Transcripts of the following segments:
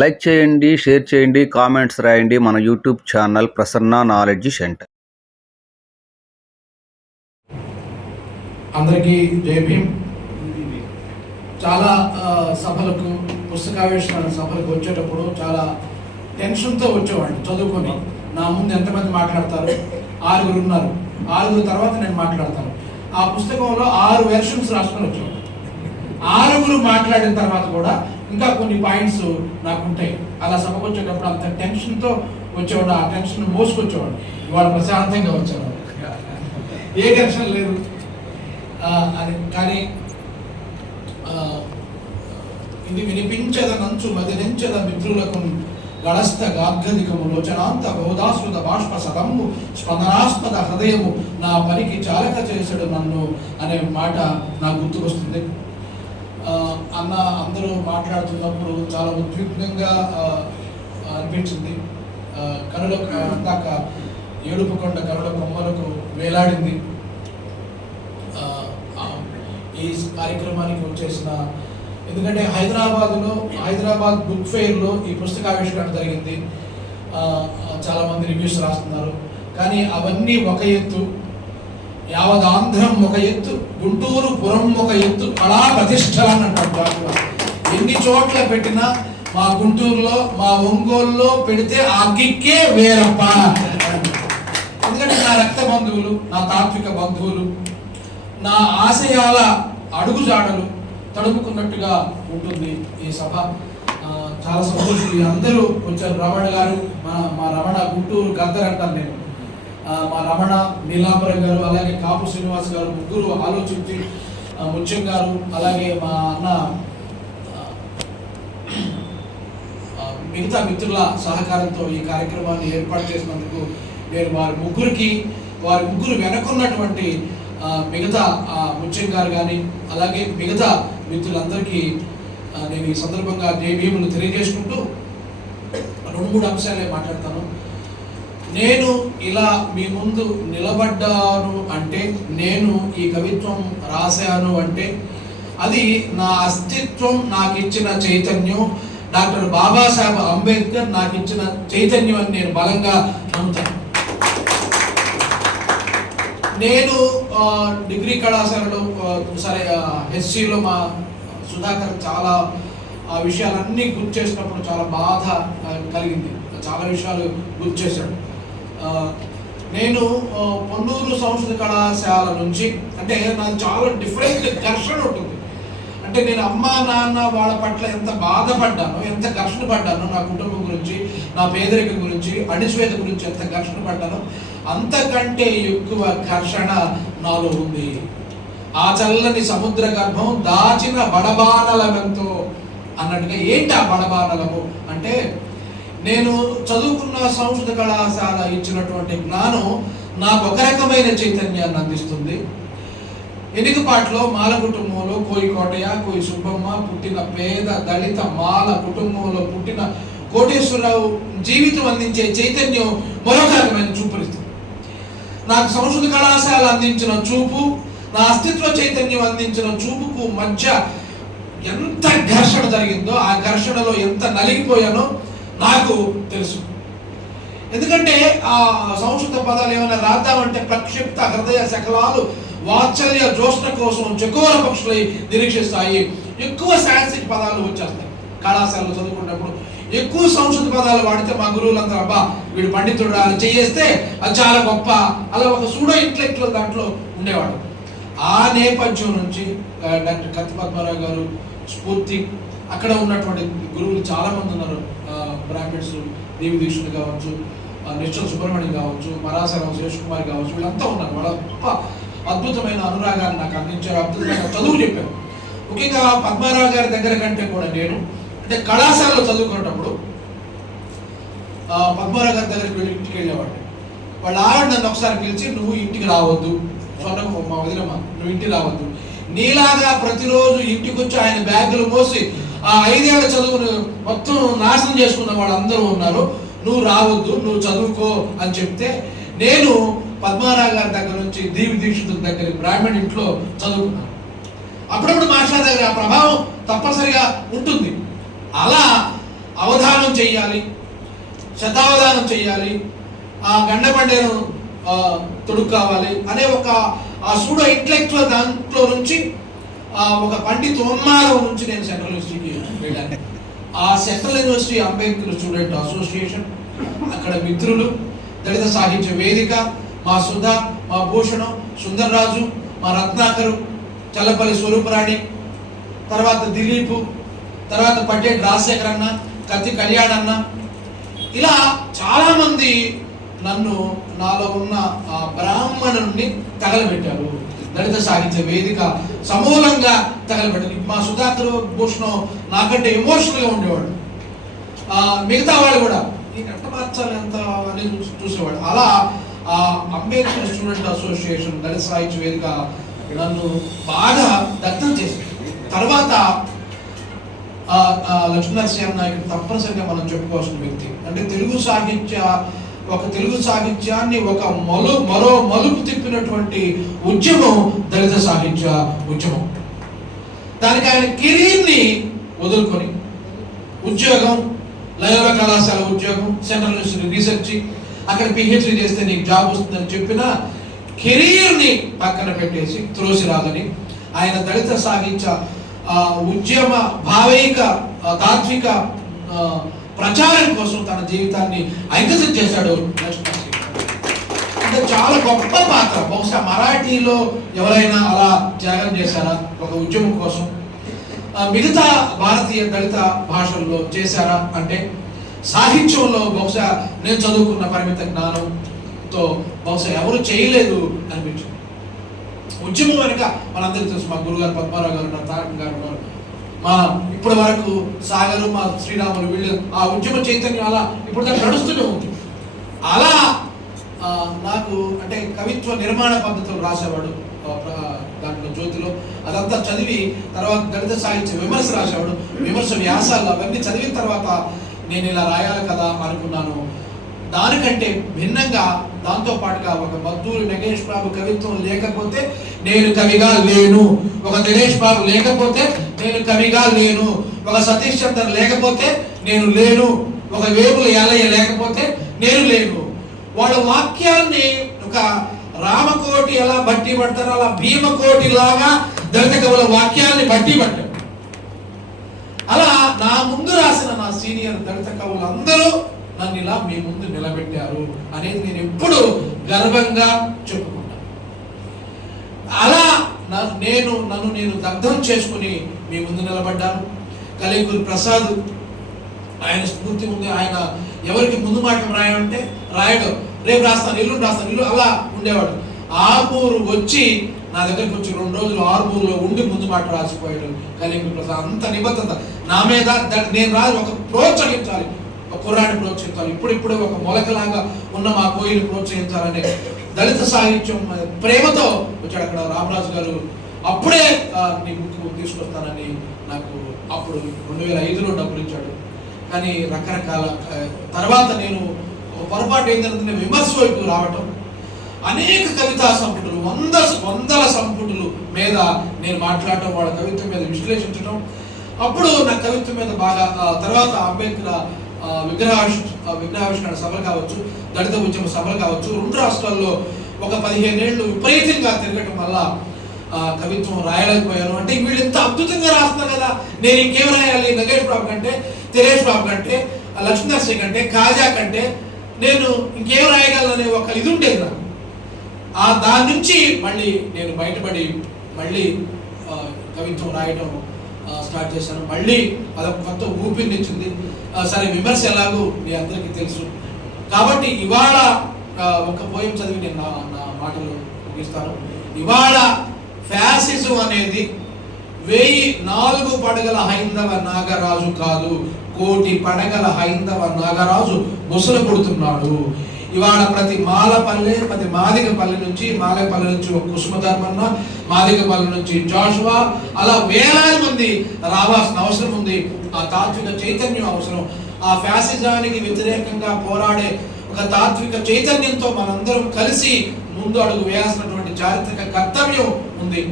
Like చేయండి share చేయండి comments రాయండి మన YouTube channel Prasanna knowledge centre. అందరికీ జై చాలా సభలకు పుస్తకావిష్కరణ సభలకు వచ్చేటప్పుడు చాలా టెన్షన్తో వచ్చేవాడిని చదువుకొని. నా ముందు ఎంతమంది మాట్లాడతారు? ఆరుగురు ఉన్నారు. ఆరుగురు తర్వాత నేను మాట్లాడతాను. ఆ పుస్తకంలో ఆరు వెర్షన్స్ రాసుకొని వచ్చేవాడు ఆరుగురు మాట్లాడిన తర్వాత కూడా ఇంకా కొన్ని పాయింట్స్ నాకు ఉంటాయి అలా సభకు వచ్చేటప్పుడు అంత టెన్షన్తో వచ్చేవాడు ఆ టెన్షన్ మోసుకొచ్చేవాడు. ఇవాళ ప్రశాంతంగా వచ్చేవాడు. ఏ టెన్షన్ లేదు. అది కానీ ఆ, ఇది వినిపించదనంచు మదిరించద మిత్రులకు గళస్థ గార్గదికము లోచనాంత బహుదాస్పద బాష్ప సదంబు స్పందనాస్పద హృదయము నా పనికి చాలక చేసడు నన్ను అనే మాట నాకు గుర్తుకొస్తుంది. అన్న అందరూ మాట్లాడుతున్నప్పుడు చాలా ఉద్విగ్నంగా అనిపించింది. కనుల దాకా ఏడుపు కొండ కనుల కొమ్మలకు వేలాడింది. ఈ కార్యక్రమానికి వచ్చేసిన ఎందుకంటే హైదరాబాద్లో హైదరాబాద్ బుక్ ఫెయిర్లో ఈ పుస్తకావిష్కరణ జరిగింది. చాలామంది రివ్యూస్ రాస్తున్నారు. కానీ అవన్నీ ఒక ఎత్తు. యావదాంధ్రం ఒక ఎత్తు గుంటూరు పురం ఒక ఎత్తు కళా ప్రతిష్టలని అంటారు ఎన్ని చోట్ల పెట్టినా మా గుంటూరులో మా ఒంగోలులో పెడితే ఆ గిక్కే వేరప్ప ఎందుకంటే నా రక్త బంధువులు నా తాత్విక బంధువులు నా ఆశయాల అడుగుజాడలు తడుపుకున్నట్టుగా ఉంటుంది ఈ సభ. చాలా సంతోషం అందరూ వచ్చారు. రమణ గారు మా మా రమణ గుంటూరు గద్దర్ అంటాను నేను. మా రమణ నీలాంబరం గారు అలాగే కాపు శ్రీనివాస్ గారు ముగ్గురు ఆలోచించి ముత్యం గారు అలాగే మా అన్న మిగతా మిత్రుల సహకారంతో ఈ కార్యక్రమాన్ని ఏర్పాటు చేసినందుకు నేను వారి ముగ్గురికి వారి ముగ్గురు వెనకున్నటువంటి మిగతా ముత్యం గారు కానీ అలాగే మిగతా మిత్రులందరికీ నేను ఈ సందర్భంగా జయభీములు తెలియజేసుకుంటూ రెండు మూడు అంశాలే మాట్లాడతాను. నేను ఇలా మీ ముందు నిలబడ్డాను అంటే నేను ఈ కవిత్వం రాశాను అంటే అది నా అస్తిత్వం నాకు ఇచ్చిన చైతన్యం. డాక్టర్ బాబాసాహెబ్ అంబేద్కర్ నాకు ఇచ్చిన చైతన్యం అని నేను బలంగా నమ్ముతాను నేను డిగ్రీ కళాశాలలో సరే హెచ్సిలో మా సుధాకర్ చాలా ఆ విషయాలన్నీ గుర్తు చేసినప్పుడు చాలా బాధ కలిగింది. చాలా విషయాలు గుర్తు చేశాడు. నేను పొన్నూరు సంస్కృత కళాశాల నుంచి అంటే నాకు చాలా డిఫరెంట్ ఘర్షణ ఉంటుంది. అంటే నేను అమ్మ నాన్న వాళ్ళ పట్ల ఎంత బాధపడ్డాను ఎంత ఘర్షణ పడ్డాను నా కుటుంబం గురించి నా పేదరికం గురించి అణిశ్వేత గురించి ఎంత ఘర్షణ పడ్డాను అంతకంటే ఎక్కువ ఘర్షణ నాలో ఉంది. ఆ చల్లని సముద్ర గర్భం దాచిన బడబానలమెంతో అన్నట్టుగా ఏంటి ఆ బడబానలము? అంటే నేను చదువుకున్న సంస్కృత కళాశాల ఇచ్చినటువంటి జ్ఞానం నాకు ఒక రకమైన చైతన్యాన్ని అందిస్తుంది. ఎనికపాట్లో మాల కుటుంబంలో కోయి కోటయ్య కోయి సుబ్బమ్మ పుట్టిన పేద దళిత మాల కుటుంబంలో పుట్టిన కోటేశ్వరరావు జీవితం అందించే చైతన్యం మరొక రకమైన చూపునిస్తుంది నాకు సంస్కృత కళాశాల అందించిన చూపు నా అస్తిత్వ చైతన్యం అందించిన చూపుకు మధ్య ఎంత ఘర్షణ జరిగిందో ఆ ఘర్షణలో ఎంత నలిగిపోయానో నాకు తెలుసు. ఎందుకంటే ఆ సంస్కృత పదాలు ఏమైనా రాద్దామంటే ప్రక్షిప్త హృదయ శకలాలు వాత్సల్య జోష్ణ కోసం చకోర పక్షులై నిరీక్షిస్తాయి. ఎక్కువ సాంస్క్రిట్ పదాలు వచ్చేస్తాయి. కళాశాలలో చదువుకున్నప్పుడు ఎక్కువ సంస్కృత పదాలు వాడితే మా గురువులందరూ అబ్బా వీడు పండితుడు అని చేస్తే అది చాలా గొప్ప అలా ఒక సూడో ఇంటలెక్చువల్ దాంట్లో ఉండేవాడు. ఆ నేపథ్యం నుంచి డాక్టర్ కత్తి పద్మారావు గారు స్ఫూర్తి అక్కడ ఉన్నటువంటి గురువులు చాలా మంది ఉన్నారు. బ్రాహ్మిడ్స్ బ్రాహ్మిన్స్ దేవి దీక్షుడు కావచ్చు నిశ్చల సుబ్రహ్మణ్యం కావచ్చు మరాసరం శేష్ కుమార్ కావచ్చు వీళ్ళంతా ఉన్నారు. వాళ్ళ గొప్ప అద్భుతమైన అనురాగాన్ని నాకు అందించారు అద్భుతమైన చదువు చెప్పారు. ముఖ్యంగా పద్మారావు గారి దగ్గర కంటే కూడా నేను అంటే కళాశాలలో చదువుకునేటప్పుడు పద్మారావు గారి దగ్గరికి వెళ్ళి ఇంటికి వెళ్ళేవాడిని. వాళ్ళ ఆవిడ నన్ను ఒకసారి పిలిచి నువ్వు ఇంటికి రావద్దు. స్వర్ణ మా వదిలమ్మ నువ్వు ఇంటికి రావద్దు. నీలాగా ప్రతిరోజు ఇంటికి వచ్చి ఆయన బ్యాగులు మోసి ఆ ఐదేళ్ళ చదువును మొత్తం నాశనం చేసుకున్న వాళ్ళందరూ ఉన్నారు. నువ్వు రావద్దు నువ్వు చదువుకో అని చెప్తే నేను పద్మారావు గారి దగ్గర నుంచి దీవి దీక్షితుల దగ్గర బ్రాహ్మణ్ ఇంట్లో చదువుకున్నాను. అప్పుడప్పుడు మాట్లాడదగిన ఆ ప్రభావం తప్పనిసరిగా ఉంటుంది. అలా అవధానం చెయ్యాలి శతావధానం చెయ్యాలి ఆ గండబండను తొడుక్కావాలి అనే ఒక ఆ సూడో ఇంటలెక్చువల్ దాంట్లో నుంచి ఒక పండిత్ ఉమ్మారం నుంచి నేను సెంట్రల్ యూనివర్సిటీకి వెళ్ళాను. ఆ central university Ambedkar student association అక్కడ మిత్రులు దళిత సాహిత్య వేదిక మా సుధా మా భూషణం సుందర్రాజు మా రత్నాకరు చల్లపల్లి స్వరూపరాణి తర్వాత దిలీప్ తర్వాత పట్టేటి రాజశేఖర్ అన్న కత్తి కళ్యాణ్ అన్న. ఇలా చాలామంది నన్ను నాలో ఉన్న ఆ బ్రాహ్మణుణ్ణి తగలబెట్టారు. దళిత సాహిత్య వేదిక సమూలంగా తగలబెట్టింది. మా సుధాకర్ భూషణం నాకంటే ఎమోషనల్గా ఉండేవాడు. ఆ, మిగతా వాళ్ళు కూడా ఈ ఎంత మార్చాలి ఎంత అని చూసేవాడు. అలా ఆ అంబేద్కర్ స్టూడెంట్ అసోసియేషన్ దళిత సాహిత్య వేదిక నన్ను బాగా దగ్ధం చేసింది. తర్వాత ఆ, లక్ష్మీనరసింహ నాయకుడు తప్పనిసరిగా మనం చెప్పుకోవాల్సిన వ్యక్తి. అంటే తెలుగు సాహిత్య ఒక తెలుగు సాహిత్యాన్ని ఒక మలు మరో మలుపు తిప్పినటువంటి ఉద్యమం దళిత సాహిత్య ఉద్యమం. దానికి ఆయన కెరీర్ని వదులుకొని ఉద్యోగం లయోల కళాశాల ఉద్యోగం సెంట్రల్ యూనివర్సిటీ రీసెర్చ్ అక్కడ పిహెచ్డి చేస్తే నీకు జాబ్ వస్తుందని చెప్పిన కెరీర్ని పక్కన పెట్టేసి త్రోసిరాదని ఆయన దళిత సాహిత్య ఆ, ఉద్యమ భావైక తాత్విక ప్రచారం కోసం తన జీవితాన్ని ఐకసం చేశాడు. అంటే చాలా గొప్ప పాత్ర. బహుశా మరాఠీలో ఎవరైనా అలా త్యాగం చేశారా? ఒక ఉద్యమం కోసం. మిగతా భారతీయ దళిత భాషల్లో చేశారా? అంటే సాహిత్యంలో బహుశా నేను చదువుకున్న పరిమిత జ్ఞానంతో బహుశా ఎవరు చేయలేదు అనిపించింది. ఉద్యమం వెనుక మనందరికీ తెలుసు మా గురుగారు పద్మారావు గారు నా తారక గారు ఉన్నారు. మా ఇప్పటి వరకు సాగరు మా శ్రీరాములు వీళ్ళు ఆ ఉద్యమ చైతన్యం అలా ఇప్పుడు దాన్ని నడుస్తూనే ఉంది. అలా నాకు అంటే కవిత్వ నిర్మాణ పద్ధతులు రాసేవాడు దాంట్లో జ్యోతిలో. అదంతా చదివి తర్వాత గణిత సాహిత్య విమర్శ రాసేవాడు. విమర్శ వ్యాసాలు అవన్నీ చదివిన తర్వాత నేను ఇలా రాయాలి కదా అనుకున్నాను. దానికంటే భిన్నంగా దాంతో పాటుగా ఒక మద్దూరి నగేష్ బాబు కవిత్వం లేకపోతే నేను కవిగా లేను. ఒక దినేష్ బాబు లేకపోతే నేను కవిగా లేను. ఒక సతీష్ చంద్ర లేకపోతే నేను లేను. ఒక వేపుల యాలయ్య లేకపోతే నేను లేను. వాళ్ళ వాక్యాన్ని ఒక రామకోటి ఎలా బట్టి పడతారో అలా భీమకోటి లాగా దళిత కవుల వాక్యాన్ని బట్టి పట్టారు అలా నా ముందు రాసిన నా సీనియర్ దళిత కవులు అందరూ నన్ను ఇలా మీ ముందు నిలబెట్టారు అనేది నేను ఎప్పుడు గర్వంగా చెప్పుకుంటాను. అలా నేను నన్ను నేను దగ్ధం చేసుకుని మీ ముందు నిలబడ్డాను. కలిగురు ప్రసాద్ ఆయన స్ఫూర్తి ఉంది. ఆయన ఎవరికి ముందు మాట రాయమంటే రాయడు. రేపు రాస్తాను ఇల్లు రాస్తాను ఇల్లు అలా ఉండేవాడు. ఆర్మూరు వచ్చి నా దగ్గరికి వచ్చి రెండు రోజులు ఆర్మూరులో ఉండి ముందు మాట రాసిపోయాడు కలిగి ప్రసాద్. అంత నిబద్ధత నా మీద నేను రాజు ఒక ప్రోత్సహించాలి. కుర్రాన్ని ప్రోత్సహించాలి ఇప్పుడు ఇప్పుడే ఒక మొలకలాగా ఉన్న మా కోయిని ప్రోత్సహించాలనే దళిత సాహిత్యం ప్రేమతో వచ్చాడు అక్కడ రామరాజు గారు. అప్పుడే నీ ముందుకు తీసుకొస్తానని నాకు అప్పుడు రెండు వేల ఐదులో డబ్బులు ఇచ్చాడు. కానీ రకరకాల తర్వాత నేను పొరపాటు ఏంటంటే విమర్శ వైపు రావటం. అనేక కవితా సంపుటులు వంద వందల సంపుటులు మీద నేను మాట్లాడటం వాళ్ళ కవిత్వం మీద విశ్లేషించడం అప్పుడు నా కవిత్వం మీద బాగా తర్వాత అంబేద్కర్ విగ్రహాష్ విగ్రహావిష్ విగ్రహావిష్కరణ సభలు కావచ్చు దళిత ఉద్యమ సభలు కావచ్చు రెండు రాష్ట్రాల్లో ఒక పదిహేనేళ్ళు విపరీతంగా తిరగటం వల్ల కవిత్వం రాయలేకపోయాను. అంటే వీళ్ళు ఇంత అద్భుతంగా రాస్తున్నారు కదా. నేను ఇంకేం రాయాలి నగేష్ బాబు కంటే తిరేష్ బాబు కంటే ఆ, సింగ్ కంటే కాజా కంటే నేను ఇంకేం రాయగలననే ఒక ఇది ఉండేది నాకు. ఆ దాని నుంచి మళ్ళీ నేను బయటపడి మళ్ళీ కవిత్వం రాయటం స్టార్ట్ చేశాను. మళ్ళీ అదొక కొత్త ఊపిరినిచ్చింది సరే విమర్శ ఎలాగో మీ అందరికీ తెలుసు. కాబట్టి ఇవాళ ఒక పోయం చదివి నేను నా నా మాటలు ముగిస్తాను. ఇవాళ ఫ్యాసిజం అనేది వెయ్యి నాలుగు పడగల హైందవ నాగరాజు కాదు కోటి పడగల హైందవ నాగరాజు ముసలు కొడుతున్నాడు. ఇవాళ ప్రతి మాలపల్లె ప్రతి మాదిగపల్లి నుంచి మాలపల్లి నుంచి ఒక కుసుమధర్మన్న మాదిగపల్లి నుంచి జాషువా. అలా వేలాది మంది రావాల్సిన అవసరం ఉంది. ఆ తాత్విక చైతన్యం అవసరం. ఆ ఫ్యాసిజానికి వ్యతిరేకంగా పోరాడే ఒక తాత్విక చైతన్యంతో మనందరం కలిసి ముందు అడుగు వేయాల్సినటువంటి చారిత్రక కర్తవ్యం ఉంది.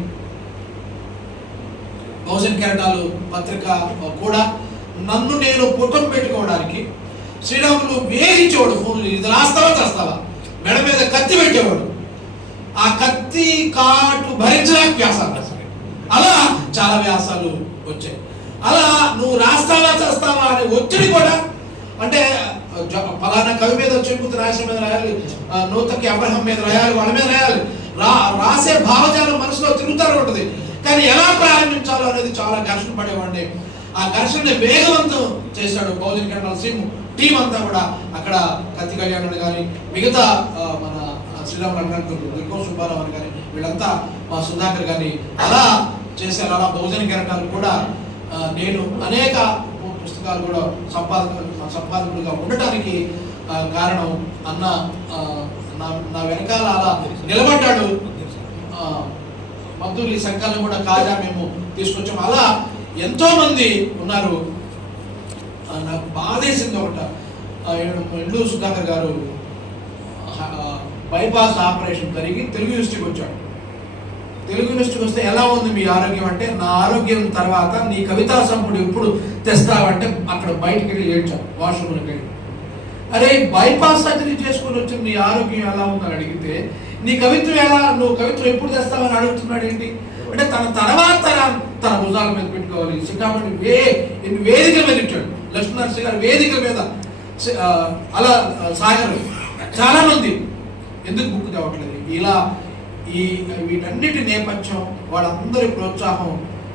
బహుజన్ కెరటాలు పత్రిక కూడా నన్ను నేను పుటం పెట్టుకోవడానికి శ్రీరాములు వేయించేవాడు ఫోన్లు ఇది రాస్తావా చేస్తావా? మెడ మీద కత్తి పెట్టేవాడు. ఆ కత్తి కాటు భరించడానికి వ్యాసాలు? రాశాడు అలా చాలా వ్యాసాలు వచ్చాయి. అలా నువ్వు రాస్తావా చేస్తావా అనే ఒత్తిడి కూడా అంటే జ- ఫలానా కవి మీద చెప్పుతూ రాసిన మీద రాయాలి నూతకి అబ్రహం మీద రాయాలి వాళ్ళ మీద రాయాలి రా రాసే భావజాలం మనసులో తిరుగుతూనే ఉంటుంది. కానీ ఎలా ప్రారంభించాలో అనేది చాలా ఘర్షణ పడేవాడిని. ఆ ఘర్షణని వేగవంతం చేశాడు బౌలింగ్ కెండల్ సింగ్. టీం అంతా కూడా అక్కడ కత్తి కళ్యాణ్ కానీ మిగతా మన శ్రీరామ్ రంగన్ దుర్గం సుబ్బారావు అని కానీ వీళ్ళంతా మా సుధాకర్ కానీ అలా చేశారు. అలా బహుజన కెరటాలు కూడా నేను అనేక పుస్తకాలు కూడా సంపాదక సంపాదకులుగా ఉండటానికి కారణం అన్న నా నా వెనకాల అలా నిలబడ్డాడు. మద్దూరి సంఘాలను కూడా కాజా మేము తీసుకొచ్చాం. అలా ఎంతోమంది ఉన్నారు. నాకు బాధేసింది ఒకట. ఆ, ఎండు సుధాకర్ గారు బైపాస్ ఆపరేషన్ జరిగి తెలుగు యూనివర్సిటీకి వచ్చాడు. తెలుగు యూనివర్సిటీకి వస్తే ఎలా ఉంది మీ ఆరోగ్యం అంటే నా ఆరోగ్యం తర్వాత నీ కవితా సంపుడు ఎప్పుడు తెస్తావంటే అక్కడ బయటకు వెళ్ళి ఏడ్చాను వాష్రూమ్కి వెళ్ళి. అరే బైపాస్ సర్జరీ చేసుకుని వచ్చి నీ ఆరోగ్యం ఎలా ఉందని అడిగితే నీ కవిత్వం ఎలా నువ్వు కవిత్వం ఎప్పుడు తెస్తావని అడుగుతున్నాడు ఏంటి? అంటే తన తర్వాత తన- తన భుజాల మీద పెట్టుకోవాలి. శ్రీరాముడి వే వేదికల మీద ఇచ్చాడు. లక్ష్మీనరసింహ గారు వేదికల మీద అలా ఆ, సాగరు. చాలా మంది ఎందుకు బుక్ తేవట్లేదు ఇలా ఈ వీటన్నిటి నేపథ్యం వాళ్ళందరి ప్రోత్సాహం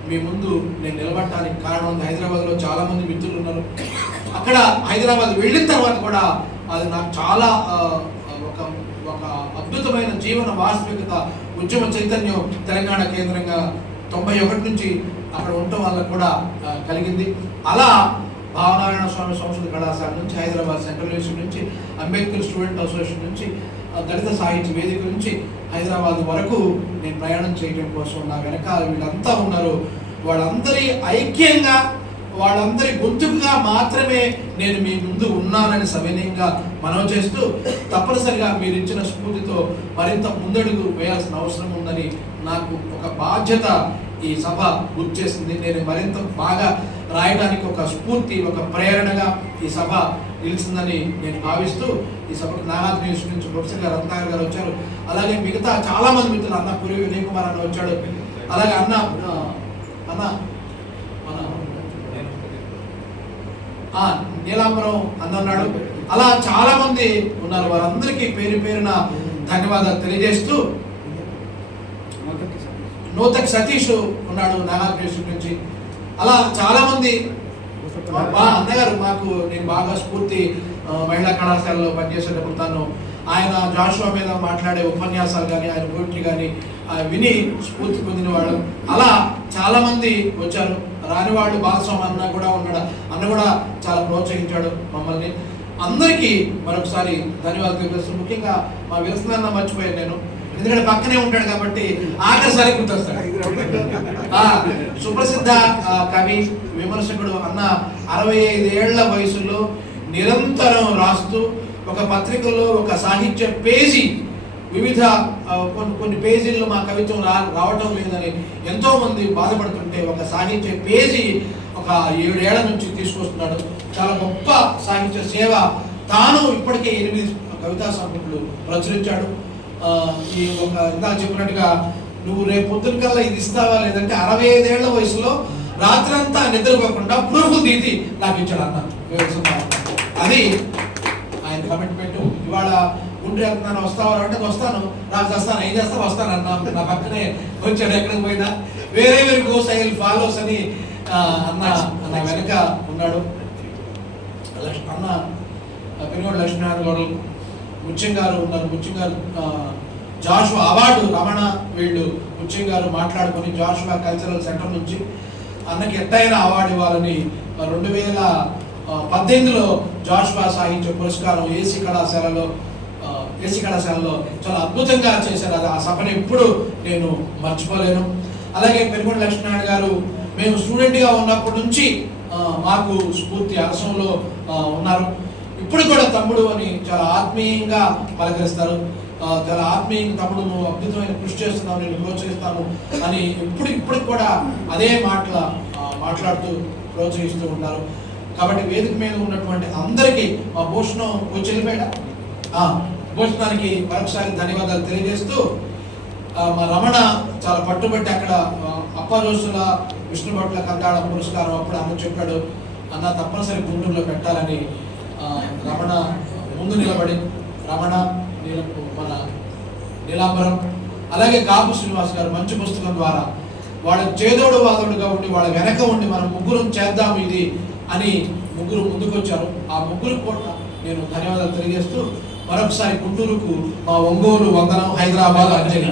మీ ముందు నేను నిలబడటానికి కారణం ఉంది. హైదరాబాద్లో చాలామంది మిత్రులు ఉన్నారు. అక్కడ హైదరాబాద్ వెళ్ళిన తర్వాత కూడా అది నాకు చాలా ఒక ఒక అద్భుతమైన జీవన వాస్తవికత ఉద్యమ చైతన్యం తెలంగాణ కేంద్రంగా తొంభై ఒకటి నుంచి అక్కడ ఉండటం వల్ల కూడా కలిగింది. అలా భావనారాయణ స్వామి సంస్కృత కళాశాల నుంచి హైదరాబాద్ సెంట్రల్ యూనివర్సిటీ నుంచి అంబేద్కర్ స్టూడెంట్ అసోసియేషన్ నుంచి దళిత సాహిత్య వేదిక నుంచి హైదరాబాద్ వరకు నేను ప్రయాణం చేయడం కోసం నా వెనకాల వీళ్ళంతా ఉన్నారు. వాళ్ళందరి ఐక్యంగా వాళ్ళందరి గుర్తుగా మాత్రమే నేను మీ ముందు ఉన్నానని సవినయంగా మనం చేస్తూ తప్పనిసరిగా మీరు ఇచ్చిన స్ఫూర్తితో మరింత ముందడుగు వేయాల్సిన అవసరం ఉందని నాకు ఒక బాధ్యత ఈ సభ గుర్తు చేసింది. నేను మరింత బాగా రాయడానికి ఒక స్ఫూర్తి ఒక ప్రేరణగా ఈ సభ నిలిచిందని నేను భావిస్తూ ఈ సభకు నాగార్జున నుంచి ప్రొఫెసర్ గారు రత్నాగర్ గారు వచ్చారు. అలాగే మిగతా చాలా మంది మిత్రులు అన్న పూరి వినయ్ కుమార్ అన్న వచ్చాడు. అలాగే అన్న అన్న మన ఆ, నీలాంబరం అన్నాడు అలా చాలా మంది ఉన్నారు. వారందరికీ పేరు పేరున ధన్యవాదాలు తెలియజేస్తూ నూతక్ సతీష్ ఉన్నాడు నాగార్జున నుంచి. అలా చాలా మంది మా అన్నగారు మాకు నేను బాగా స్ఫూర్తి మహిళా కళాశాలలో పనిచేసేటప్పుడు తను ఆయన జాషువా మీద మాట్లాడే ఉపన్యాసాలు కానీ ఆయన పోయిట్రీ కానీ విని స్ఫూర్తి పొందిన వాళ్ళు. అలా చాలా మంది వచ్చారు. రానివాడు బాలస్వామి అన్న కూడా ఉన్నాడు. అన్న కూడా చాలా ప్రోత్సహించాడు మమ్మల్ని. అందరికీ మరొకసారి ధన్యవాదాలు తెలియజేస్తాను ముఖ్యంగా మా విరసనాన్న మర్చిపోయాను నేను. ఎందుకంటే పక్కనే ఉంటాడు కాబట్టి ఆఖరిసారి గుర్తొస్తాడు. సుప్రసిద్ధ కవి విమర్శకుడు అన్న అరవై ఐదేళ్ళ వయసులో నిరంతరం రాస్తూ ఒక పత్రికలో ఒక సాహిత్య పేజీ వివిధ కొన్ని కొన్ని పేజీల్లో మా కవిత్వం రా రావటం లేదని ఎంతోమంది బాధపడుతుంటే ఒక సాహిత్య పేజీ ఒక ఏడేళ్ళ నుంచి తీసుకొస్తున్నాడు. చాలా గొప్ప సాహిత్య సేవ. తాను ఇప్పటికే ఎనిమిది కవితా సంపుట్లు ప్రచురించాడు. ఈ ఒక ఇందాక చెప్పినట్టుగా నువ్వు రేపు పొద్దున కల్లా ఇది ఇస్తావా లేదంటే అరవై ఐదేళ్ళ వయసులో రాత్రంతా నిద్రపోకుండా ప్రూఫ్ తీసి నాకు ఇచ్చాడు అన్న. అది ఆయన కమిట్మెంట్ ఇవాళ ఉంటే వెళ్తున్నాను వస్తావా అంటే వస్తాను. నాకు వస్తాను ఏం చేస్తా వస్తాను అన్న. నా పక్కనే వచ్చాడు. ఎక్కడికి పోయినా? వేరే వేరే గోస్ ఐ ఫాలోస్ అని ఆ, అన్న నా వెనక ఉన్నాడు. అన్న పెనుగోడు లక్ష్మీనారాయణ గారు. ముత్యం గారు ఉన్నారు. ముత్యం గారు జాషువా అవార్డు రమణ వీళ్ళు ముత్యం గారు మాట్లాడుకొని జాషువా కల్చరల్ సెంటర్ నుంచి అన్నకి ఎత్తైన అవార్డు ఇవ్వాలని రెండు వేల పద్దెనిమిదిలో జాషువా సాహిత్య పురస్కారం ఏసీ కళాశాలలో ఏసీ కళాశాలలో చాలా అద్భుతంగా చేశారు. అది ఆ సభను ఎప్పుడు నేను మర్చిపోలేను. అలాగే పెనుగొండ లక్ష్మీనారాయణ గారు మేము స్టూడెంట్గా ఉన్నప్పటి నుంచి మాకు స్ఫూర్తి అరసంలో ఉన్నారు. ఇప్పుడు కూడా తమ్ముడు అని చాలా ఆత్మీయంగా పలకరిస్తారు. చాలా ఆత్మీయంగా తమ్ముడు నువ్వు అద్భుతమైన కృషి చేస్తున్నావు నేను ప్రోత్సహిస్తాను అని ఇప్పుడు ఇప్పుడు కూడా అదే మాటల మాట్లాడుతూ ప్రోత్సహిస్తూ ఉన్నారు. కాబట్టి వేదిక మీద ఉన్నటువంటి అందరికీ మా భూషణం వచ్చి భూషణానికి మరొకసారి ధన్యవాదాలు తెలియజేస్తూ మా రమణ చాలా పట్టుబట్టి అక్కడ అప్ప రోజుల విష్ణు భట్ల పురస్కారం అప్పుడు అన్న చెప్పాడు అన్న తప్పనిసరి గుంటూరులో పెట్టాలని రమణ ముందు నిలబడి రమణ నీల- మన నీలాంబరం అలాగే కాపు శ్రీనివాస్ గారు మంచి పుస్తకం ద్వారా వాళ్ళ చేదోడు వాదోడుగా ఉండి వాళ్ళ వెనక ఉండి మనం ముగ్గురం చేద్దాం ఇది అని ముగ్గురు ముందుకొచ్చారు. ఆ ముగ్గురు కూడా నేను ధన్యవాదాలు తెలియజేస్తూ మరొకసారి గుంటూరుకు మా ఒంగోలు వందనం హైదరాబాద్ అంజలి.